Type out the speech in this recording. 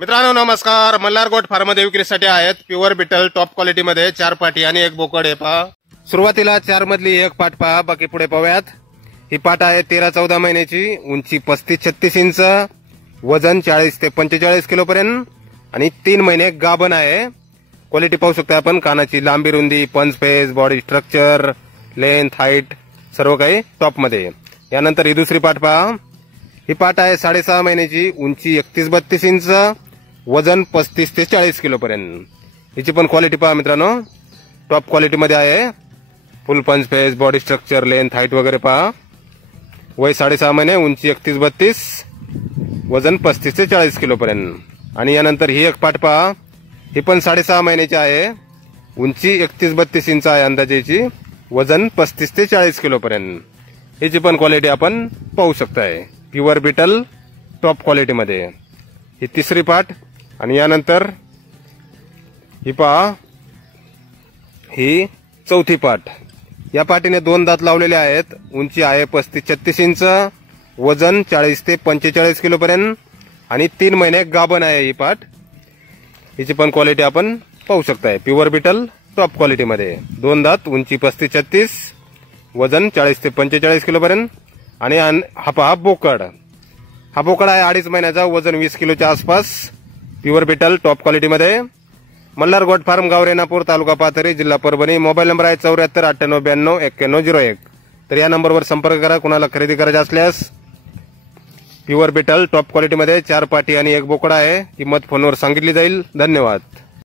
मित्रांनो नमस्कार. मल्हार गोट फार्ममध्ये विक्रीसाठी आहेत प्युअर बिटल टॉप क्वालिटी मध्ये 4 पाटी आणि 1 बोकड आहे पहा. सुरुवातीला 4 मधली 1 पाट पहा, बाकी पुढे पाहूयात. ही पाट आहे 13-14 महिन्याची, उंची 35-36 इंच, वजन 40 ते 45 किलो पर्यंत आणि 3 महिने गाभण आहे. क्वालिटी पाहू शकता आपण. कानाची लांबी रुंदी, पंच face, body structure, length, height सर्व काही टॉप मध्ये. यानंतर ही दुसरी पाट पहा. ही पाट आहे 6.5 महिन्याची, उंची 31-32 इंच, वजन 35 ते 40 किलो पर्यंत. हिची पण क्वालिटी पहा मित्रांनो, टॉप क्वालिटी मध्ये आहे. फुल पंच face, body structure, length, height वगैरे पहा. वय 6.5 महिने, उंची 31-32, वजन 35 ते 40 किलो पर्यंत. आणि यानंतर ही एक पाट पहा. ही पण 6.5 महिन्याची आहे, उंची 31-32 इंच आहे अंदाजे हिची, वजन 35 ते 40 किलो पर्यंत. हिची पण क्वालिटी आपण पाहू शकताय. प्युअर बिटल टॉप क्वालिटी मध्ये. ही तिसरी पाट. आणि यानंतर ही पहा, ही चौथी पाट. या पाटीने 2 दात लावलेले आहेत. उंची आहे 35-36 इंच, वजन 40 ते 45 किलो पर्यंत आणि 3 महिने गाभण आहे ही पाट. हिची पण क्वालिटी आपण पाहू शकताय. प्युअर बिटल टॉप क्वालिटी मध्ये. 2 दात, उंची 35-36, वजन 40 ते 45 किलो पर्यंत. आणि हा पहा बोकड. हा बोकड आहे 2.5 महिन्याचा, वजन 20 किलोच्या आसपास. प्युअर बिटल टॉप क्वालिटी मध्ये. मल्हार गोट फार्म, गाव रेणापूर, तालुका पाथरी, जिल्हा परभणी. मोबाईल नंबर आहे 74 98 92 91 01. तर या नंबरवर संपर्क करा कुणाला खरेदी करायचे असल्यास. प्युअर बिटल टॉप क्वालिटी मध्ये 4 पाटी आणि 1 बोकड आहे. किंमत फोनवर सांगितली जाईल. धन्यवाद.